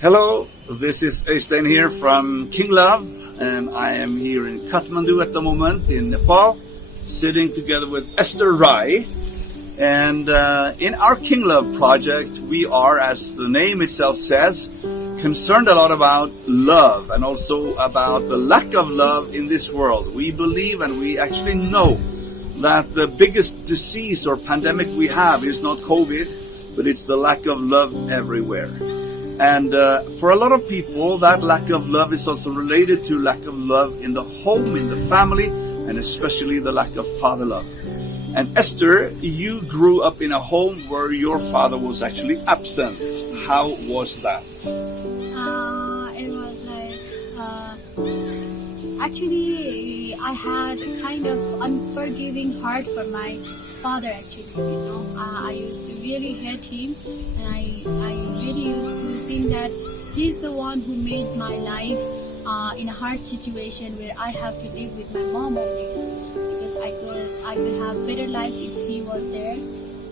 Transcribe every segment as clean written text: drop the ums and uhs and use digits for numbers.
Hello, this is Esther here from Kinglove, and I am here in Kathmandu at the moment in Nepal, sitting together with Esther Rai. And in our Kinglove project, we are, as the name itself says, concerned a lot about love and also about the lack of love in this world. We believe and we actually know that the biggest disease or pandemic we have is not COVID, but it's the lack of love everywhere. And for a lot of people, that lack of love is also related to lack of love in the home, in the family, and especially the lack of father love. And Esther, you grew up in a home where your father was actually absent. How was that? It was like, actually, I had a kind of unforgiving heart for my father, actually, I used to really hate him, and I really used to think that he's the one who made my life in a hard situation where I have to live with my mom only, because I could have better life if he was there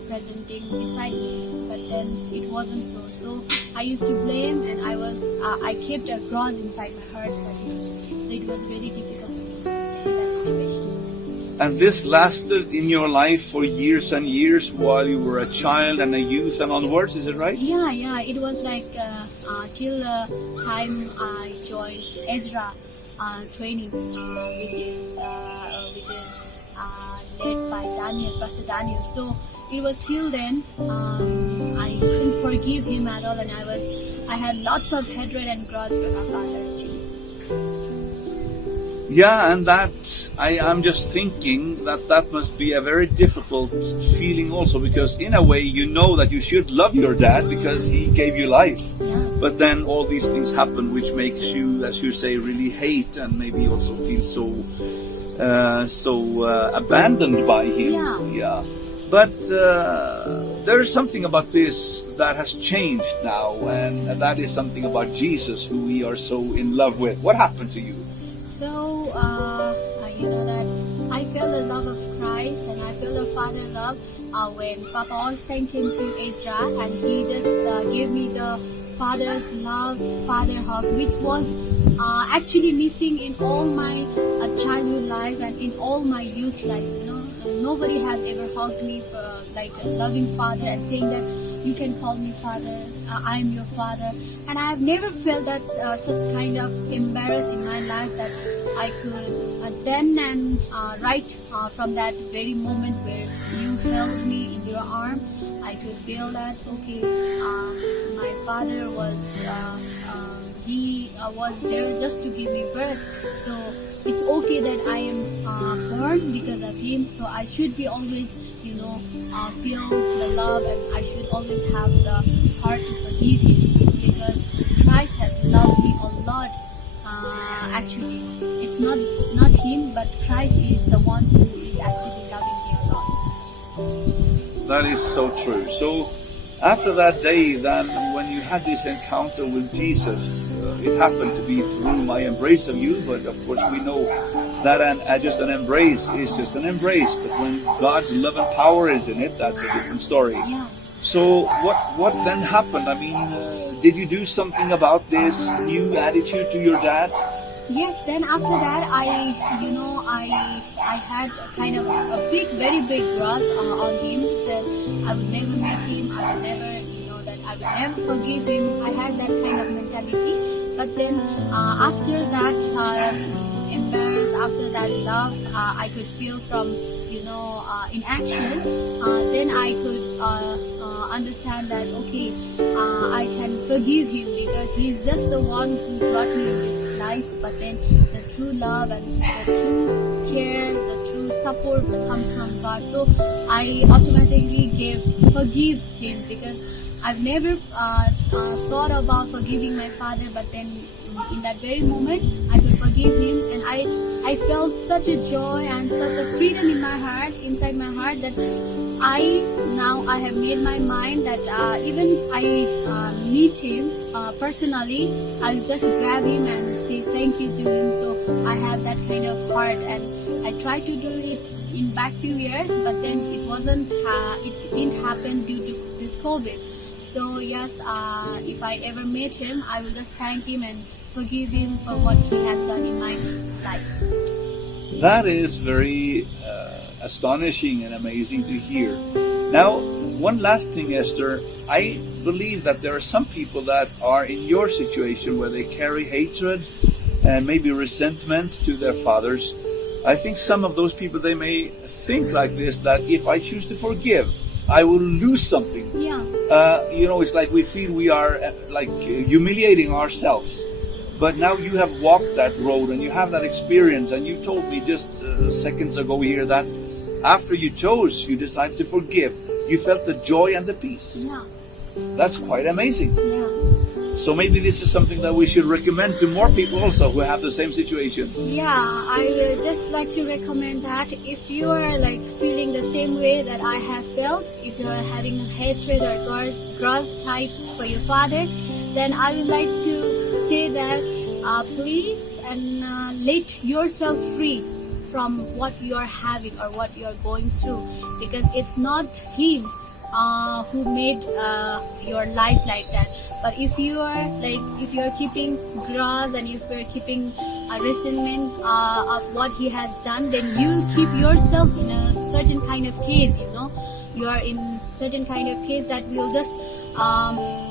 presenting beside me, but then it wasn't so I used to blame, and I kept a grudge inside my heart for him, so it was very difficult for me in that situation. And this lasted in your life for years and years while you were a child and a youth and onwards, is it right? Yeah, it was like till the time I joined Ezra training, which is led by Pastor Daniel. So it was till then I couldn't forgive him at all, and I had lots of hatred and grudge for my father, actually. Yeah, and I'm just thinking that must be a very difficult feeling also, because in a way you know that you should love your dad because he gave you life. Yeah. But then all these things happen which makes you, as you say, really hate and maybe also feel so abandoned by him. Yeah. But there is something about this that has changed now, and that is something about Jesus, who we are so in love with. What happened to you? So, you know that I felt the love of Christ, and I felt the Father love when Papa Orstein came to Ezra, and he just gave me the Father's love, Father hug, which was actually missing in all my childhood life and in all my youth life. Nobody has ever hugged me for like a loving Father and saying that you can call me Father, I am your Father. And I have never felt that such kind of embarrassment in my life that I could then and right from that very moment where you held me in your arm, I could feel that, okay, my Father was there just to give me birth. So it's okay that I am born because of him. So I should be always, feel the love, and I should always have the heart to forgive him, because Christ has loved me a lot. Actually, it's not him, but Christ is the one who is actually loving me a lot. That is so true. So after that day, then, when you had this encounter with Jesus, it happened to be through my embrace of you, but of course we know that just an embrace is just an embrace, but when God's love and power is in it, that's a different story. Yeah. So what then happened? I mean, did you do something about this new attitude to your dad? Yes, then after that, I had kind of a very big grudge on him. Said I would never meet him. I would never, I would never forgive him. I had that kind of mentality. But then after that embarrass, after that love, I could feel from in action. Then I could understand that okay, I can forgive him because he's just the one who brought me this life, but then the true love and the true care, the true support comes from God. So I automatically forgive him, because I've never thought about forgiving my father, but then in that very moment I could forgive him, and I felt such a joy and such a freedom in my heart, inside my heart, that I have made my mind that even I meet him personally, I'll just grab him and say thank you to him. So I have that kind of heart, and I tried to do it in back few years, but then it didn't happen due to this COVID. So yes, if I ever meet him, I will just thank him and forgive him for what he has done in my life. That is very astonishing and amazing to hear. Now, one last thing, Esther. I believe that there are some people that are in your situation where they carry hatred and maybe resentment to their fathers. I think some of those people, they may think like this, that if I choose to forgive, I will lose something. Yeah. It's like we feel we are humiliating ourselves. But now you have walked that road and you have that experience, and you told me just seconds ago here that after you decided to forgive, you felt the joy and the peace. Yeah. That's quite amazing. Yeah. So maybe this is something that we should recommend to more people also who have the same situation. Yeah, I will just like to recommend that if you are like feeling the same way that I have felt, if you are having hatred or grudge type for your father, then I would like to say that please and let yourself free from what you are having or what you are going through, because it's not him who made your life like that. But if you are keeping grudge and if you're keeping a resentment of what he has done, then you keep yourself in a certain kind of case. You are in certain kind of case that will just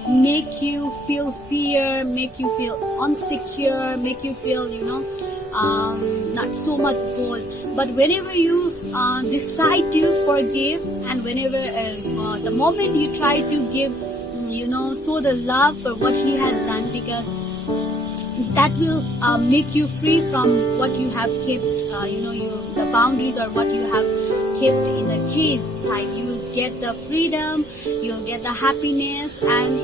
make you feel fear, make you feel insecure, make you feel not so much bold. But whenever you decide to forgive, and whenever the moment you try to give, show the love for what he has done, because that will make you free from what you have kept, the boundaries or what you have kept in a case type. You will get the freedom, you'll get the happiness, and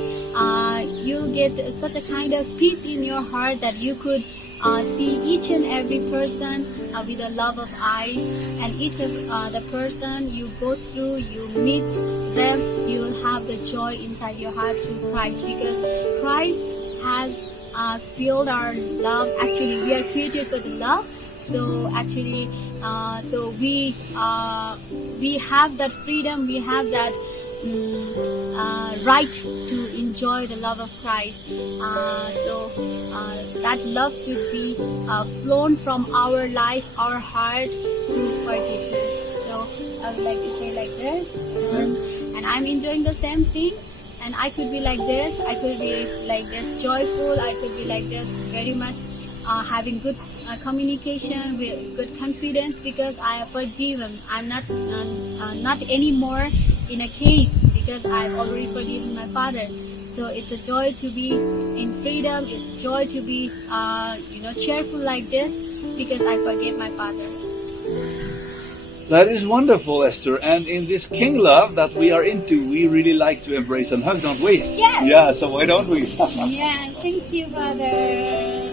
you'll get such a kind of peace in your heart that you could see each and every person with a love of eyes, and each of the person you go through, you meet them, you will have the joy inside your heart through Christ, because Christ has filled our love. Actually, we are created for the love. So actually, we have that freedom, we have that right to enjoy the love of Christ. That love should be flown from our life, our heart, through forgiveness. So I would like to say like this, and I'm enjoying the same thing. And I could be like this, I could be like this joyful, I could be like this very much having good communication, with good confidence, because I have forgiven. I'm not anymore in a case, because I've already forgiven my father. So it's a joy to be in freedom. It's joy to be cheerful like this, because I forgave my father. That is wonderful, Esther. And in this Kinglove that we are into, we really like to embrace and hug, don't we? Yes. Yeah, so why don't we? Yeah, thank you, Father.